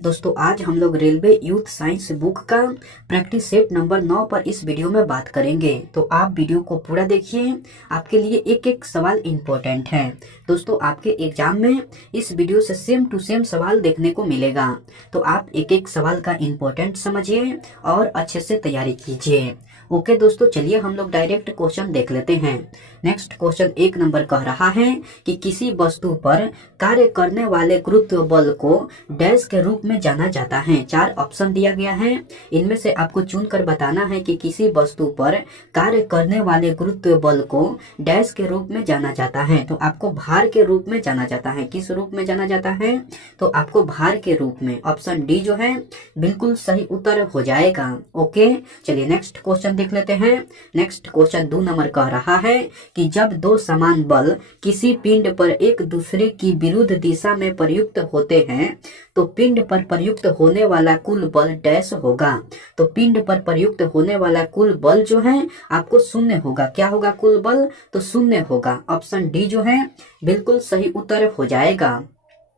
दोस्तों आज हम लोग रेलवे यूथ साइंस बुक का प्रैक्टिस सेट नंबर 9 पर इस वीडियो में बात करेंगे। तो आप वीडियो को पूरा देखिए, आपके लिए एक एक सवाल इम्पोर्टेंट है। दोस्तों आपके एग्जाम में इस वीडियो से सेम टू सेम सवाल देखने को मिलेगा, तो आप एक एक सवाल का इम्पोर्टेंट समझिए और अच्छे से तैयारी कीजिए। ओके दोस्तों, चलिए हम लोग डायरेक्ट क्वेश्चन देख लेते हैं। नेक्स्ट क्वेश्चन 1 नंबर कह रहा है कि किसी वस्तु पर कार्य करने वाले गुरुत्व बल को डैश के रूप में जाना जाता है। 4 ऑप्शन दिया गया है, इनमें से आपको चुनकर बताना है कि किसी वस्तु पर कार्य करने वाले गुरुत्व बल को डैश के रूप में जाना जाता है। तो आपको भार के रूप में जाना जाता है। किस रूप में जाना जाता है? तो आपको भार के रूप में। ऑप्शन डी जो है बिल्कुल सही उत्तर हो जाएगा। ओके, चलिए नेक्स्ट क्वेश्चन देख लेते हैं। नेक्स्ट क्वेश्चन 2 नंबर कह रहा है कि जब दो समान बल किसी पिंड पर एक दूसरे की विरुद्ध दिशा में प्रयुक्त होते हैं तो पिंड पर प्रयुक्त होने वाला कुल बल डैश होगा। तो पिंड पर प्रयुक्त होने वाला कुल बल जो है आपको शून्य होगा। क्या होगा? कुल बल तो शून्य होगा। ऑप्शन डी जो है बिल्कुल सही उत्तर हो जाएगा।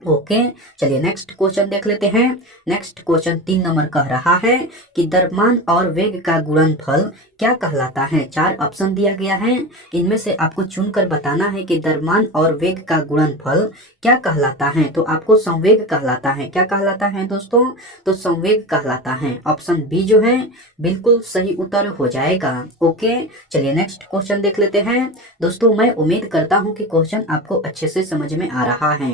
ओके, चलिए नेक्स्ट क्वेश्चन देख लेते हैं। नेक्स्ट क्वेश्चन 3 नंबर कह रहा है कि द्रव्यमान और वेग का गुणनफल क्या कहलाता है। 4 ऑप्शन दिया गया है, इनमें से आपको चुनकर बताना है कि द्रव्यमान और वेग का गुणनफल क्या कहलाता है। तो आपको संवेग कहलाता है। क्या कहलाता है दोस्तों? तो संवेग कहलाता है। ऑप्शन बी जो है बिल्कुल सही उत्तर हो जाएगा। ओके, चलिए नेक्स्ट क्वेश्चन देख लेते हैं। दोस्तों मैं उम्मीद करता हूँ कि क्वेश्चन आपको अच्छे से समझ में आ रहा है।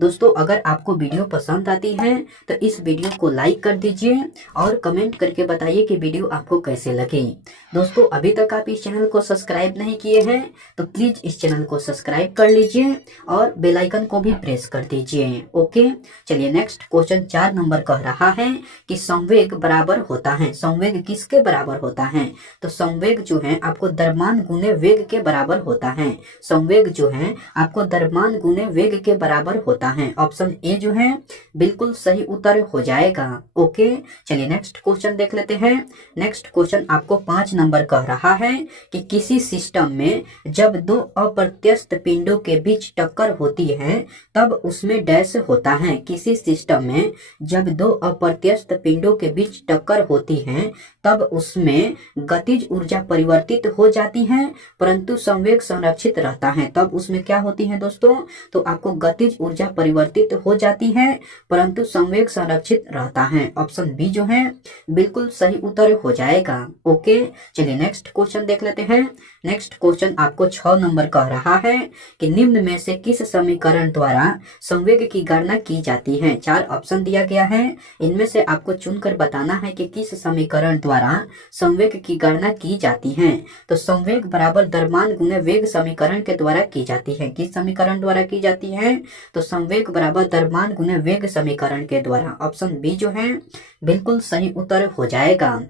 दोस्तों अगर आपको वीडियो पसंद आती है तो इस वीडियो को लाइक कर दीजिए और कमेंट करके बताइए कि वीडियो आपको कैसे लगे। दोस्तों अभी तक आप इस चैनल को सब्सक्राइब नहीं किए हैं तो प्लीज इस चैनल को सब्सक्राइब कर लीजिए और बेल आइकन को भी प्रेस कर दीजिए। ओके, चलिए नेक्स्ट क्वेश्चन 4 नंबर कह रहा है कि संवेग बराबर होता है। संवेग किसके बराबर होता है? तो संवेग जो है आपको द्रव्यमान गुने वेग के बराबर होता है। संवेग जो है आपको द्रव्यमान गुने वेग के बराबर होता है। ऑप्शन ए जो है बिल्कुल सही उत्तर हो जाएगा। ओके, चलिए नेक्स्ट क्वेश्चन देख लेते हैं। नेक्स्ट क्वेश्चन आपको 5 नंबर कह रहा है कि किसी सिस्टम में जब दो अप्रत्यस्त पिंडों के बीच टक्कर होती है तब उसमें डैश होता है। किसी सिस्टम में जब दो अप्रत्यस्त पिंडों के बीच टक्कर होती है तब उसमें गतिज ऊर्जा परिवर्तित हो जाती है परंतु संवेग संरक्षित रहता है। तब उसमें क्या होती है दोस्तों? तो आपको गतिज ऊर्जा परिवर्तित हो जाती है परंतु संवेग संरक्षित रहता है। ऑप्शन बी जो है बिल्कुल सही उत्तर हो जाएगा। ओके, चलिए नेक्स्ट क्वेश्चन देख लेते हैं। नेक्स्ट क्वेश्चन आपको 6 नंबर कह रहा है कि निम्न में से किस समीकरण द्वारा संवेग की गणना की जाती है। 4 ऑप्शन दिया गया है, इनमें से आपको चुनकर बताना है कि किस समीकरण द्वारा संवेग की गणना की जाती है। तो संवेग बराबर द्रव्यमान गुने वेग समीकरण के द्वारा की जाती है। किस समीकरण द्वारा की जाती है? तो संवेग बराबर द्रव्यमान गुने वेग समीकरण के द्वारा। ऑप्शन बी जो है बिल्कुल सही उत्तर हो जाएगा।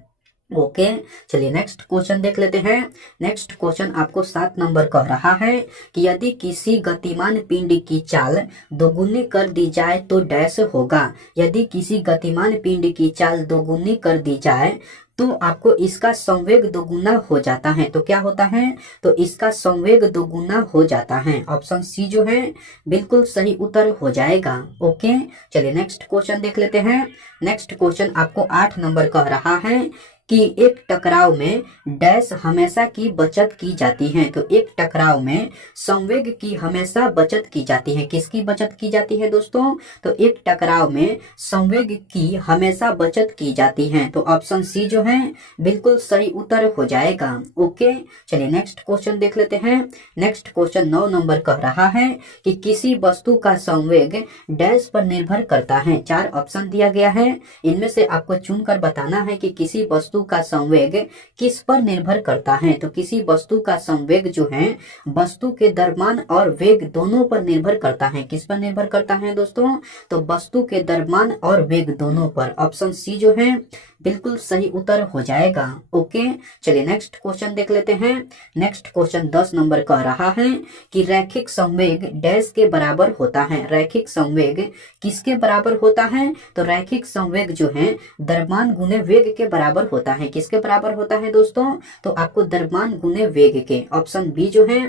ओके, चलिए नेक्स्ट क्वेश्चन देख लेते हैं। नेक्स्ट क्वेश्चन आपको 7 नंबर कह रहा है कि यदि किसी गतिमान पिंड की चाल दोगुनी कर दी जाए तो डैश होगा। यदि किसी गतिमान पिंड की चाल दोगुनी कर दी जाए तो आपको इसका संवेग दोगुना हो जाता है। तो क्या होता है? तो इसका संवेग दोगुना हो जाता है। ऑप्शन सी जो है बिल्कुल सही उत्तर हो जाएगा। ओके, चलिए नेक्स्ट क्वेश्चन देख लेते हैं। नेक्स्ट क्वेश्चन आपको 8 नंबर कह रहा है कि एक टकराव में डैश हमेशा की बचत की जाती है। तो एक टकराव में संवेग की हमेशा बचत की जाती है। किसकी बचत की जाती है दोस्तों? तो एक टकराव में संवेग की हमेशा बचत की जाती है। तो ऑप्शन सी जो है बिल्कुल सही उत्तर हो जाएगा। ओके, चलिए नेक्स्ट क्वेश्चन देख लेते हैं। नेक्स्ट क्वेश्चन 9 नंबर कह रहा है कि किसी वस्तु का संवेग डैश पर निर्भर करता है। 4 ऑप्शन दिया गया है, इनमें से आपको चुनकर बताना है कि किसी वस्तु का संवेग किस पर निर्भर करता है। तो किसी वस्तु का संवेग जो है वस्तु के द्रव्यमान और वेग दोनों पर निर्भर करता है। किस पर निर्भर करता है दोस्तों? तो वस्तु के द्रव्यमान और वेग दोनों पर। ऑप्शन सी जो है बिल्कुल सही उत्तर हो जाएगा। ओके, चलिए नेक्स्ट क्वेश्चन देख लेते हैं। नेक्स्ट क्वेश्चन 10 नंबर कह रहा है कि रैखिक संवेग डैश के बराबर होता है। रैखिक संवेग किसके बराबर होता है? तो रैखिक संवेग जो है द्रव्यमान गुने वेग के बराबर होता होता है, किसके बराबर होता है दोस्तों? तो आपको द्रव्यमान गुने वेग के, ऑप्शन बी जो है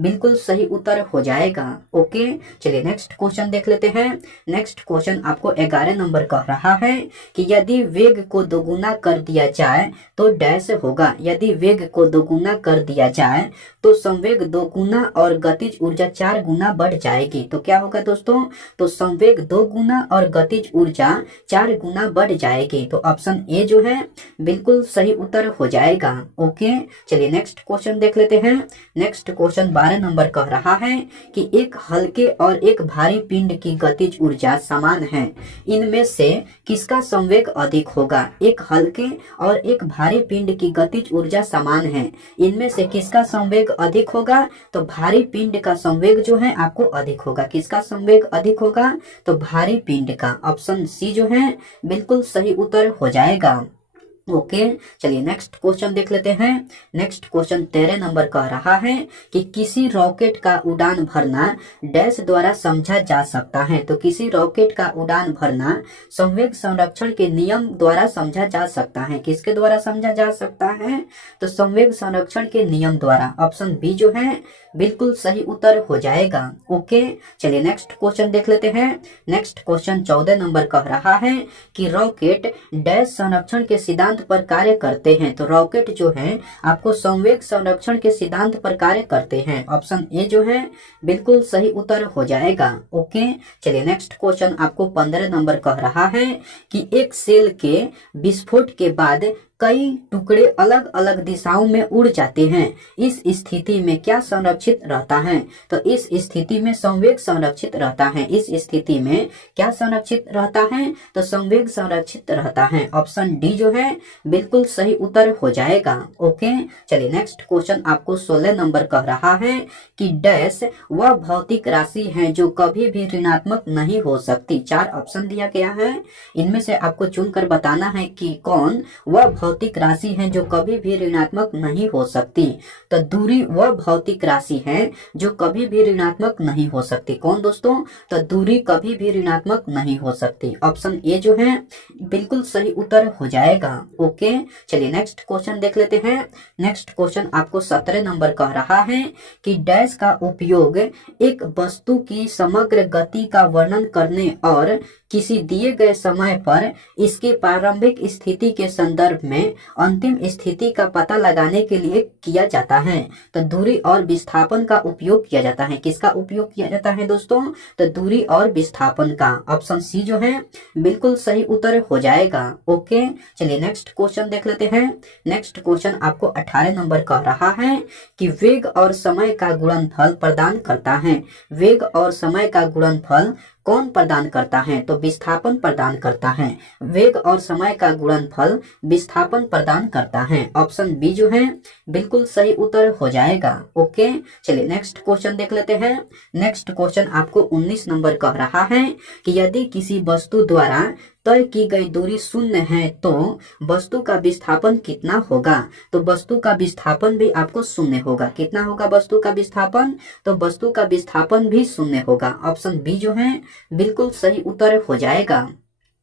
बिल्कुल सही उत्तर हो जाएगा। ओके, चलिए नेक्स्ट क्वेश्चन देख लेते हैं। नेक्स्ट क्वेश्चन आपको 11 नंबर कह रहा है कि यदि वेग को दोगुना कर दिया जाए तो डैश होगा। यदि वेग को दोगुना कर दिया जाए तो संवेग 2 गुना और गतिज ऊर्जा 4 गुना बढ़ जाएगी। तो क्या होगा दोस्तों? तो संवेग 2 गुना और गतिज ऊर्जा 4 गुना बढ़ जाएगी। तो ऑप्शन ए जो है बिल्कुल सही उत्तर हो जाएगा। ओके, चलिए नेक्स्ट क्वेश्चन देख लेते हैं। नेक्स्ट क्वेश्चन 12 नंबर कह रहा है कि एक हल्के और एक भारी पिंड की गतिज ऊर्जा समान है, इनमें से किसका संवेग अधिक होगा? एक हल्के और एक भारी पिंड की गतिज ऊर्जा समान है, इनमें से किसका संवेग अधिक होगा? तो भारी पिंड का संवेग जो है आपको अधिक होगा। किसका संवेग अधिक होगा? तो भारी पिंड का, ऑप्शन सी जो है बिल्कुल सही उत्तर हो जाएगा। ओके, चलिए नेक्स्ट क्वेश्चन देख लेते हैं। नेक्स्ट क्वेश्चन 13 नंबर कह रहा है कि किसी रॉकेट का उड़ान भरना डैश द्वारा समझा जा सकता है। तो किसी रॉकेट का उड़ान भरना संवेग संरक्षण के नियम द्वारा समझा जा सकता है। किसके द्वारा समझा जा सकता है? तो संवेग संरक्षण के नियम द्वारा, ऑप्शन बी जो है बिल्कुल सही उत्तर हो जाएगा। ओके, चलिए नेक्स्ट क्वेश्चन देख लेते हैं। नेक्स्ट क्वेश्चन 14 नंबर कह रहा है कि रॉकेट डैश संरक्षण के सिद्धांत पर कार्य करते हैं। तो रॉकेट जो है आपको संवेग संरक्षण के सिद्धांत पर कार्य करते हैं, ऑप्शन ए जो है बिल्कुल सही उत्तर हो जाएगा। ओके, चलिए नेक्स्ट क्वेश्चन आपको 15 नंबर कह रहा है कि एक सेल के विस्फोट के बाद कई टुकड़े अलग अलग दिशाओं में उड़ जाते हैं, इस स्थिति में क्या संरक्षित रहता है? तो इस स्थिति में संवेग संरक्षित रहता है। इस स्थिति में क्या संरक्षित रहता है? तो संवेग संरक्षित रहता है, ऑप्शन डी जो है बिल्कुल सही उत्तर हो जाएगा। ओके, चलिए नेक्स्ट क्वेश्चन आपको 16 नंबर कह रहा है कि डैश वह भौतिक राशि है जो कभी भी ऋणात्मक नहीं हो सकती। 4 ऑप्शन दिया गया है, इनमें से आपको चुनकर बताना है कि कौन वह भौतिक राशि है जो कभी भी ऋणात्मक नहीं हो सकती। तो दूरी वह भौतिक राशि है जो कभी भी ऋणात्मक नहीं हो सकती। कौन दोस्तों? तो दूरी कभी भी ऋणात्मक नहीं हो सकती, ऑप्शन ए जो है बिल्कुल सही उत्तर हो जाएगा। ओके, चलिए नेक्स्ट क्वेश्चन देख लेते हैं। नेक्स्ट क्वेश्चन आपको 17 नंबर कह रहा है कि डैश का उपयोग एक वस्तु की समग्र गति का वर्णन करने और किसी दिए गए समय पर इसकी प्रारंभिक स्थिति के संदर्भ में अंतिम स्थिति का पता लगाने के लिए किया जाता है। तो दूरी और विस्थापन का उपयोग किया जाता है। किसका उपयोग किया जाता है दोस्तों? तो दूरी और विस्थापन का, ऑप्शन सी जो है बिल्कुल सही उत्तर हो जाएगा। ओके, चलिए नेक्स्ट क्वेश्चन देख लेते हैं। नेक्स्ट क्वेश्चन आपको 18 नंबर कह रहा है कि वेग और समय का गुणनफल प्रदान करता है। वेग और समय का गुणनफल कौन प्रदान करता है? तो विस्थापन प्रदान करता है। वेग और समय का गुणनफल विस्थापन प्रदान करता है, ऑप्शन बी जो है बिल्कुल सही उत्तर हो जाएगा। ओके, चलिए नेक्स्ट क्वेश्चन देख लेते हैं। नेक्स्ट क्वेश्चन आपको 19 नंबर कह रहा है कि यदि किसी वस्तु द्वारा तय की गई दूरी 0 है तो वस्तु का विस्थापन कितना होगा? तो वस्तु का विस्थापन भी आपको 0 होगा। कितना होगा वस्तु का विस्थापन? तो वस्तु का विस्थापन भी 0 होगा, ऑप्शन बी जो है बिल्कुल सही उत्तर हो जाएगा।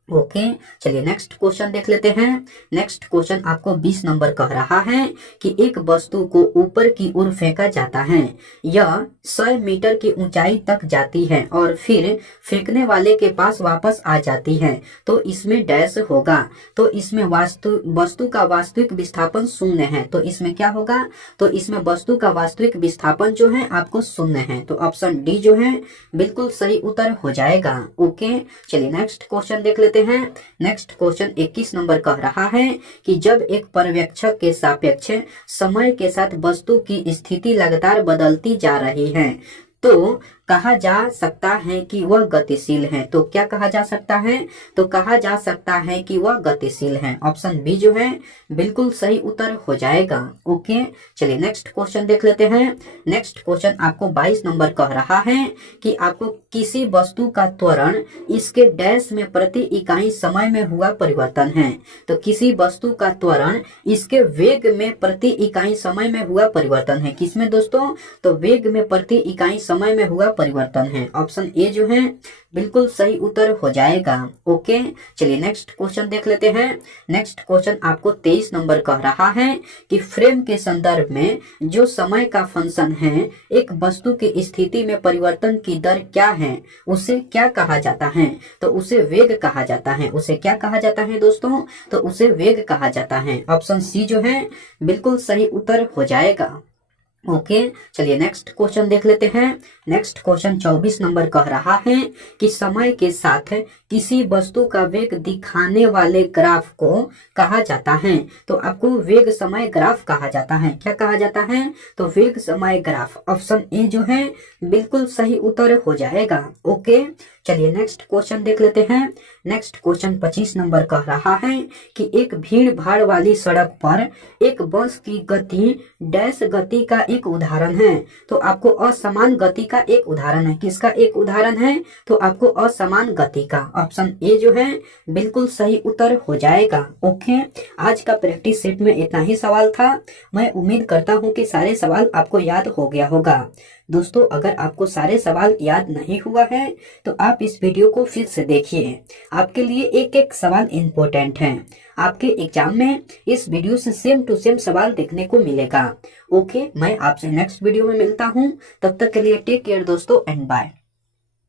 ओके, चलिए नेक्स्ट क्वेश्चन देख लेते हैं। नेक्स्ट क्वेश्चन आपको 20 नंबर कह रहा है कि एक वस्तु को ऊपर की ओर फेंका जाता है, यह 100 मीटर की ऊंचाई तक जाती है और फिर फेंकने वाले के पास वापस आ जाती है, तो इसमें डैश होगा। तो इसमें वस्तु का वास्तविक विस्थापन 0 है, तो इसमें क्या होगा? तो इसमें वस्तु का वास्तविक विस्थापन जो है आपको 0 है, तो ऑप्शन डी जो है बिल्कुल सही उत्तर हो जाएगा। ओके, चलिए नेक्स्ट क्वेश्चन देख लेते हैं। नेक्स्ट क्वेश्चन 21 नंबर कह रहा है कि जब एक पर्यवेक्षक के सापेक्ष समय के साथ वस्तु की स्थिति लगातार बदलती जा रही है तो कहा जा सकता है कि वह गतिशील है। तो क्या कहा जा सकता है? तो कहा जा सकता है कि वह गतिशील है, ऑप्शन बी जो है बिल्कुल सही उत्तर हो जाएगा। ओके, चलिए नेक्स्ट क्वेश्चन देख लेते हैं। नेक्स्ट क्वेश्चन आपको 22 नंबर कह रहा है कि आपको किसी वस्तु का त्वरण इसके डैश में प्रति इकाई समय में हुआ परिवर्तन है। तो किसी वस्तु का त्वरण इसके वेग में प्रति इकाई समय में हुआ परिवर्तन है। किसमें दोस्तों? तो वेग में प्रति इकाई समय में हुआ परिवर्तन है। ऑप्शन ए जो है बिल्कुल सही उत्तर हो जाएगा। ओके, चलिए नेक्स्ट क्वेश्चन देख लेते हैं। नेक्स्ट क्वेश्चन आपको 23 नंबर कह रहा है कि फ्रेम के संदर्भ में जो समय का फंक्शन है एक वस्तु की स्थिति में परिवर्तन की दर क्या है, उसे क्या कहा जाता है? तो उसे वेग कहा जाता है। उसे क्या कहा जाता है दोस्तों? तो उसे वेग कहा जाता है। ऑप्शन सी जो है बिल्कुल सही उत्तर हो जाएगा। ओके, चलिए नेक्स्ट क्वेश्चन देख लेते हैं। नेक्स्ट क्वेश्चन 24 नंबर कह रहा है कि समय के साथ किसी वस्तु का वेग दिखाने वाले ग्राफ को कहा जाता है। तो आपको वेग समय ग्राफ कहा जाता है। क्या कहा जाता है? तो वेग समय ग्राफ। ऑप्शन ए जो है बिल्कुल सही उत्तर हो जाएगा। ओके, चलिए नेक्स्ट क्वेश्चन देख लेते हैं। नेक्स्ट क्वेश्चन 25 नंबर कह रहा है कि एक भीड़ भाड़ वाली सड़क पर एक बस की गति डैश गति का एक उदाहरण है। तो आपको असमान गति का एक उदाहरण है। किसका एक उदाहरण है? तो आपको असमान गति का। ऑप्शन ए जो है बिल्कुल सही उत्तर हो जाएगा। ओके, आज का प्रैक्टिस सेट में इतना ही सवाल था। मैं उम्मीद करता हूँ कि सारे सवाल आपको याद हो गया होगा। दोस्तों, अगर आपको सारे सवाल याद नहीं हुआ है तो आप इस वीडियो को फिर से देखिए। आपके लिए एक एक सवाल इम्पोर्टेंट है। आपके एग्जाम में इस वीडियो से सेम टू सेम सवाल देखने को मिलेगा। ओके, मैं आपसे नेक्स्ट वीडियो में मिलता हूँ। तब तक के लिए टेक केयर दोस्तों एंड बाय।